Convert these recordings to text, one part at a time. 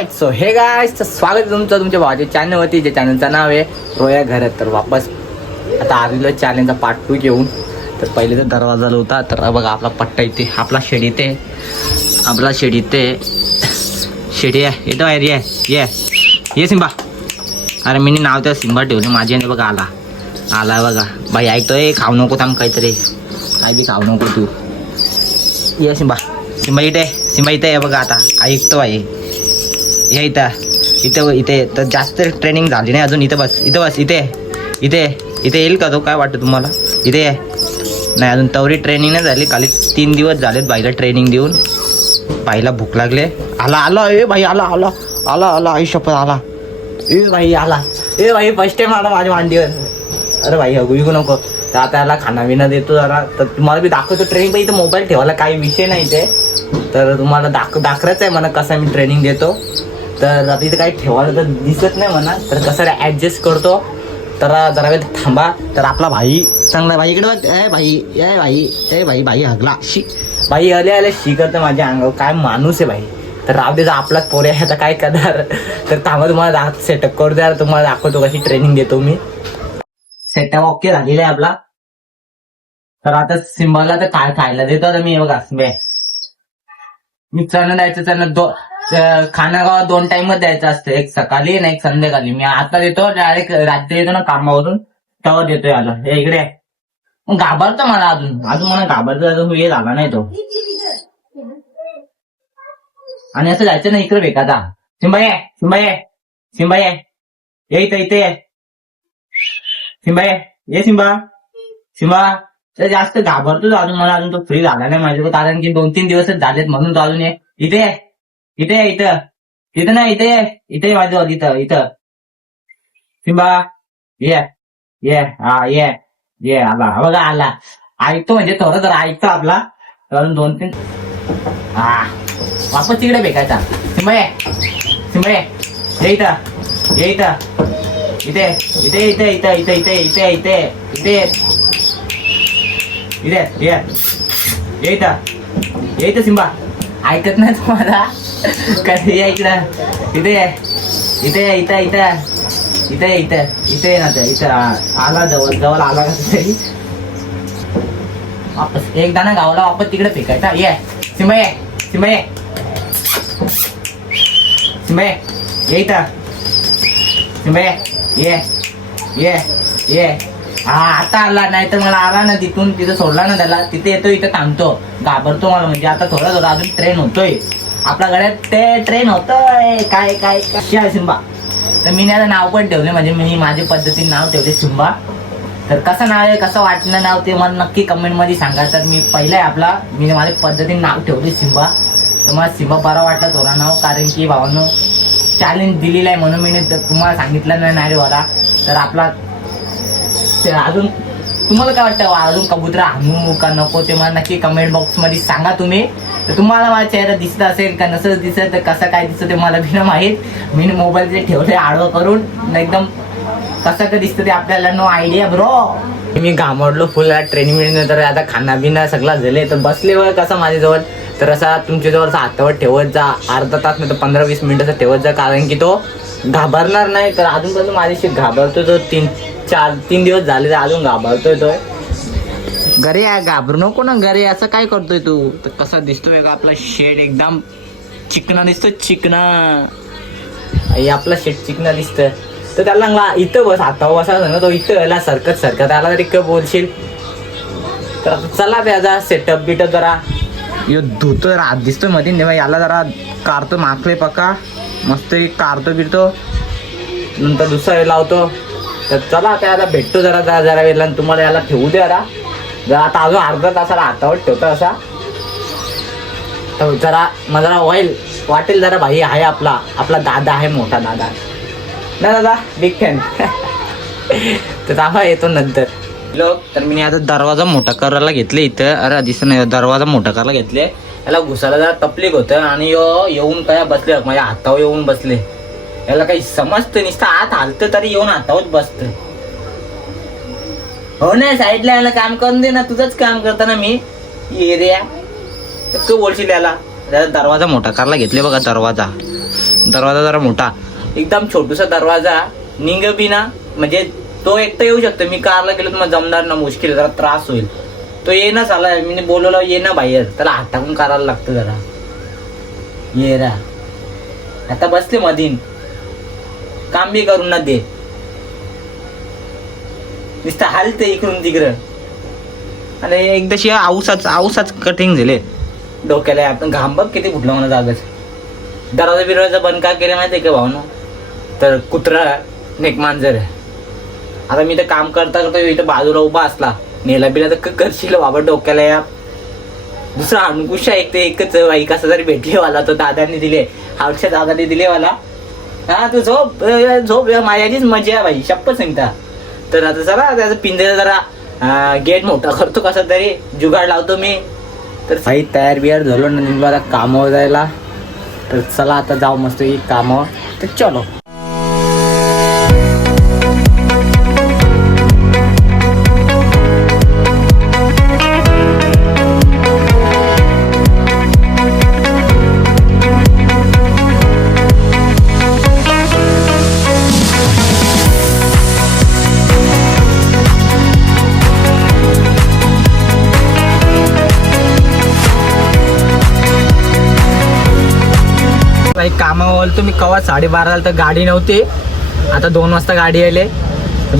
Right so हे गाय स्वागत आहे तुमचं तुमच्या भावाच्या चॅनलवरती जे चॅनलचं नाव आहे रोया घरात तर वापस आता आलेलो चॅनलचा पार्ट टू घेऊन. तर पहिले तर दरवाजा होता तर बघा आपला पट्टा इथे आपला शेड इथे आपला शेड इथे. शेड आहे येतो आहे ये ये. ये सिंबा. अरे मी नाव त्या सिंबा ठेवले माझी आणि बघा आला. आला बघा. बाई ऐकतोय खाऊ नको थांब काहीतरी. काय बी खाऊ नको तू. ये सिंबा. सिंबा इथे सिंबा इथे आहे बघा आता. ऐकतो आहे या इथं. इथं इथे. तर जास्त ट्रेनिंग झाली नाही अजून. इथं बस. इथं बस. इथे. इथे. इथे येईल का तो? काय वाटतं तुम्हाला? इथे नाही अजून तवरी ट्रेनिंग नाही झाली. खाली तीन दिवस झालेत बाईला ट्रेनिंग देऊन. बाईला भूक लागले. आला आला. ए भाई आला आला. आला आला. आई शपथ आला. ए भाई आला. ए भाई फर्स्ट टाइम आला माझ्या मांडीवर अरे भाई अगू विकू नको. तर आता याला खाना बिना देतो जरा. तर तुम्हाला मी दाखवतो. ट्रेनिंग पण इथं मोबाईल ठेवायला काही विषय नाही ते तर तुम्हाला दाख दाखवायचं आहे म्हणा कसं मी ट्रेनिंग देतो. तर आता इथं काही ठेवायला तर दिसत नाही म्हणा. तर कसं रे ॲडजस्ट करतो. तर जरा वेळ थांबा. तर आपला भाई चांगला भाई इकडे ए भाई ए भाई ए भाई भाई हगला. शी. भाई आले आले. शिकत माझ्या अंगावर. काय माणूस आहे भाई. तर राव दे आपलाच पोरे आहे. आता काय करणार? तर थांबा तुम्हाला दाख सेटअप करू द्या. तुम्हाला दाखवतो कशी ट्रेनिंग देतो मी. सेटअप ओके झालेला आहे आपला. तर आता सिंबाला तर काय खायला देतो आता मी. बघा मी चणं द्यायचं चणं दो खानागावात दोन टाइमच द्यायचं असतं. एक सकाळी आणि एक संध्याकाळी. मी आता देतो डायरेक्ट रात्री येतो ना कामावरून. तेव्हा देतोय आलो हे इकडे मग घाबरतो मला अजून. अजून मला घाबरतो अजून हे झाला नाही तो. आणि असं जायचं ना इकडे बेकाचा सिंबाई ये सिंबाई ये सिंबा ये. ये इथं इथे ये. सिंबा ये. सिंबा सिंबा तर जास्त घाबरतो अजून मला अजून तो फ्री झाला नाही माझ्या कारण की दोन तीन दिवसच झालेत म्हणून तो अजून ये. इथे ये. इथे या इथं. इथं नाही इथे ये. इथे ये माझ्याजवळ इथं इथं. सिंबा ये ये हा ये ये आला. बघा आला. ऐकतो म्हणजे थोडं जरा ऐकतो आपला. अजून दोन तीन. हा. वापस तिकडे भेटायचा. सिंबा ये. सिंबा ये. इथं. ये इथं. इथे. इथे इथे इथे इथे इथे इथे इथे. इथे इथे ये. ये इथं. ये इथं सिंबा. ऐकत नाही तुम्हाला? कधी या इकडं इथे ये. इथे ये, इथं इथं इथे इथं इथे ये ना ते, इथं आला जवळ जवळ आला कसं तरी वापस एकदा ना गावला वापस तिकडे फेकायचा ये सिंबा ये सिंबा ये सिंबा ये ये इथं सिंबा ये ये ये ये हा आता आला नाही तर मला आला ना तिथून तिथं सोडला ना त्याला तिथे येतो इथं थांबतो घाबरतो मला म्हणजे आता थोडा थोडा अजून ट्रेन होतोय आपल्या गड्यात ते ट्रेन होतोय. काय काय काय? आहे सिंबा. तर मी त्याचं नाव पण ठेवले म्हणजे मी माझ्या पद्धतीने नाव ठेवले सिंबा. तर कसं नाव आहे कसं वाटलं नाव ते मला नक्की कमेंटमध्ये सांगा. तर मी पहिलं आहे आपला मी माझ्या पद्धतीने नाव ठेवले सिंबा. तर मला सिंबा बरा वाटला थोडा नाव कारण की भावानं चॅलेंज दिलेलं आहे म्हणून मी तुम्हाला सांगितलं नाही नाही रे वाला तर आपला ते अजून तुम्हाला काय वाटतं? अजून कबुतरा? आणू का नको ते मला नक्की कमेंट बॉक्समध्ये सांगा तुम्ही. तर तुम्हाला माझा चेहरा दिसत असेल का नसं दिसत तर कसं काय दिसतं ते मला बिना माहीत. मी मोबाईल ते ठेवले आडवं करून. एकदम कसं काय दिसतं ते आपल्याला नो आयडिया ब्रो मी घामडलो फुल ट्रेनिंग मिळून तर आता खाना बिना सगळा झाले तर बसले कसं माझ्याजवळ. तर असा तुमच्याजवळ हातावर ठेवत जा. अर्धा तास नाही तर पंधरा वीस मिनिटाचा ठेवत जा कारण की तो घाबरणार नाही. तर अजूनपासून माझ्याशी घाबरतो तो तीन चार तीन दिवस झाले अजून घाबरतोय तो. घरी आहे घाबरू नको ना घरी असं काय करतोय तू? तर कसा दिसतोय का आपला शेड एकदम चिकना दिसतो चिकना. आई आपला शेड चिकना दिसतोय. तर त्याला सांगला इथं बस हातावर बसा ना तो इथं याला सरकत सरकत त्याला तरी काय बोलशील. तर आता चला त्याचा सेटअप बिटअप जरा. यो धुतोय रात दिसतोयमध्ये तेव्हा याला जरा कारतो मागतोय पक्का. मस्त कारतो बिरतो. नंतर दुसरा हे लावतो. तर चला त्याला भेटतो जरा जरा जरा वेळेला आणि तुम्हाला याला ठेवू द्या जरा जरा आता अजून अर्धा तासाला हातावर ठेवतो असा. तर जरा मला जरा होईल वाटेल जरा भाई आहे आपला. आपला दादा आहे मोठा दादा. ना दादा बिग फॅन तर दादा येतो नंतर. हॅलो तर मी आता दरवाजा मोठा करायला घेतले इथं. अरे दिसत नाही दरवाजा मोठा करायला घेतले. याला घुसायला जरा तपलीक होतं आणि यो येऊन काय बसले माझ्या हातावर येऊन बसले. याला काही समजतं नुसतं आत हालतं तरी येऊन हातावर बसत. हो ना साईडला याला काम करून दे ना तुझंच काम करताना मी. ये रे तर तू बोलशील याला. त्याचा दरवाजा मोठा करायला घेतले बघा दरवाजा. दरवाजा जरा मोठा. एकदम छोटूसा दरवाजा. निंग बी ना म्हणजे तो एकटा येऊ शकतो. मी कारला गेलो तुम्हाला मग जमणार ना मुश्किल जरा त्रास होईल. तो ये ना चाला मी बोलवलं ये ना बाहेर. त्याला हात टाकून करायला लागतं जरा. ये रा. आता बसले मधीन. काम बी करून ना दे नुसतं हालते इकडून तिकडं. आणि एकदाशी आऊसाच आऊसाच कटिंग झाले. डोक्याला आपण घाम बघ किती फुटलं मला जागच. दरवाजा बिरवाजा बंद का केलं माहिती आहे का भावना? तर कुत्रा नेक मांजर आहे आता मी तर काम करता करता इथं बाजूला उभा असला. नेला बिला तर क- करशील बाबा डोक्याला या. दुसरा आहे एक ते एकच बाई जरी भेटले भेटली मला तो दादांनी दिले. आवडच्या दादाने दिले मला हा तू झोप झोप माझ्याचीच मजा आहे भाई शप्पच सांगता. तर आता चला त्याचं पिंजरा जरा गेट मोठा करतो कसा तरी जुगाड लावतो मी. तर काही तयार बियार झालो ना आता कामावर जायला. तर चला आता जाऊ मस्त कामावर. तर चलो. कामावर मी कवा साडेबाराला तर गाडी नव्हती. आता दोन वाजता गाडी आले.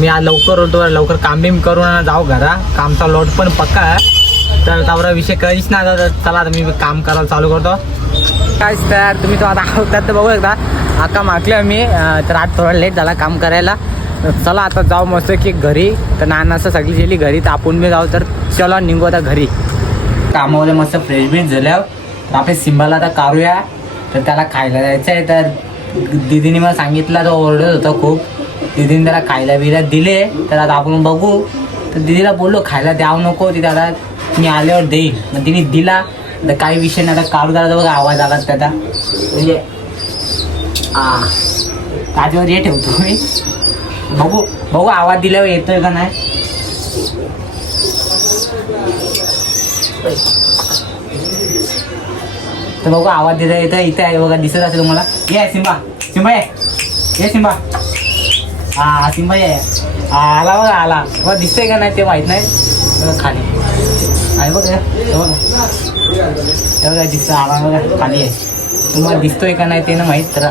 मी आज लवकर होतो लवकर काम बिम करून ना जाऊ घरा. कामचा लोट पण पक्का आहे. तर त्यावर विषय कधीच ना आता चला आता मी काम करायला चालू करतो. काय तर तुम्ही तो आता आवडतात तर बघू एकदा आका मागले मी तर आज थोडा लेट झाला काम करायला. चला आता जाऊ मस्त की घरी. तर नाना असं सगळी गेली घरी. तर आपण बी जाऊ. तर चला निघू आता घरी. कामामध्ये मस्त फ्रेश बीट झाल्यावर. तर आपल्या सिंबाला आता काढूया. तर त्याला खायला जायचं आहे तर दिदीने मला सांगितलं तो ओरडत होता खूप. दिदीने त्याला खायला बिला दिले. तर आता आपण बघू. तर दिदीला बोललो खायला द्यावं नको तिथे दादा मी आल्यावर देईल. मग तिने दिला. तर काही विषय नाही आता काढू झाला तर बघा आवाज आला त्याचा म्हणजे आ हे ठेवतो मी. बघू बघू आवाज दिल्यावर येतोय का नाही. तर बघू आवाज देता येतं इथे आहे बघा दिसत असेल तुम्हाला. ये सिंबा सिंबा ये. ये सिंबा हा सिंबा ये. आला बघा आला. बघा दिसतंय का नाही ते माहीत नाही. खाली. आहे बघा बघा. बघा दिसतं आला बघा खाली आहे. तुम्हाला दिसतोय का नाही ते ना माहीत तर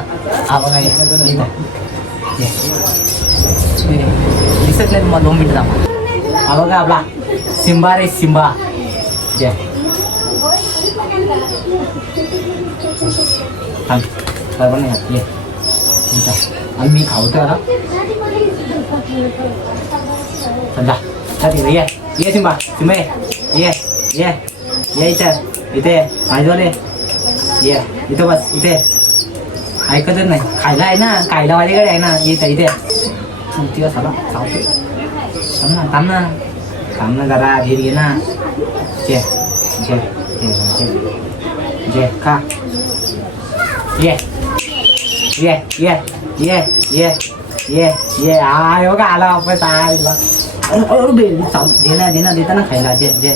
हा बघा ये ये. दिसत नाही तुम्हाला दोन मिनिट थांबा. हा बघा आपला. सिंबा रे सिंबा जय. थांब. बरोबर ये. इथं आणि मी खावतो आता. चला चल ये. ये सिंबा. सिंबा ये. ये. ये. ये इथं. इथे. माझ्यावर ये. इथं बस. इथे. ऐकतच नाही. खायला आहे ना. खायला माझ्याकडे आहे ना. इथं इथे. तिला चला चावतो थांब ना थांब ना. थांब ना जरा. धीर घे ना. जे जे खा ये ये ये ये ये ये ये हे बघा आला वापस आला अरे अरे बे चाव दे ना दे ना देता ना खायला जे जे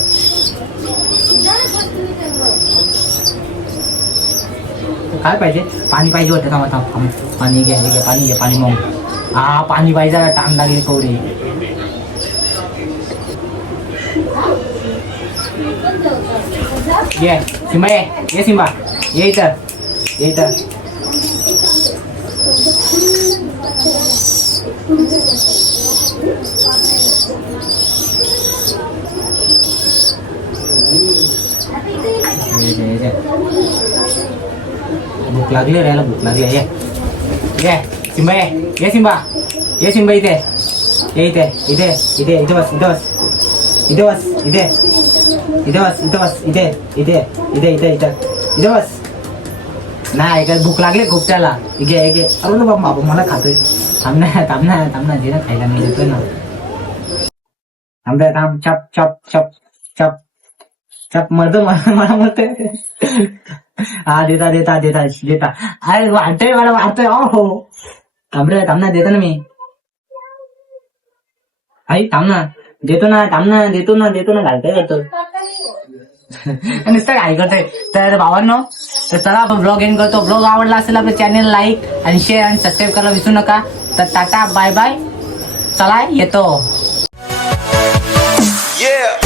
काय पाहिजे पाणी पाहिजे होतं थांबा थांब थांब पाणी घे हे घे पाणी घे पाणी मग हा पाणी पाहिजे टाइम लागेल कवडे ये सिंबा ये ये सिंबा ये इथं ये इथं ये, ये, ये. भूक लागली रे याला भूक लागली ये ये सिंबा ये ये सिंबा ये सिंबा इथे ये इथे इथे इथे इथे बस इथे बस इथे बस इथे इथे बस इथे बस इथे इथे इथे इथे इथे. इथे बस. नाही काय भूक लागली खूप त्याला. इथे इथे अरे ना बाबा मला खातोय. थांबना थांबना थांब ना ना खायला मी देतोय ना. थांब थांब. चप चप चप चप चप मरतो मला मला मरतोय. हा देता देता देता देता. अरे वाटतोय मला वाटतोय. हो, हो थांब रे देतो ना मी. आई थांब ना. देतो ना थांब ना देतो ना देतो ना घालतोय करतो नुसतं काय करतोय तर भावांनो तर चला आपण ब्लॉग एंड करतो. ब्लॉग आवडला असेल आपल्या चॅनल लाईक आणि शेअर आणि सबस्क्राईब करायला विसरू नका. तर टाटा बाय बाय चला येतो. Yeah.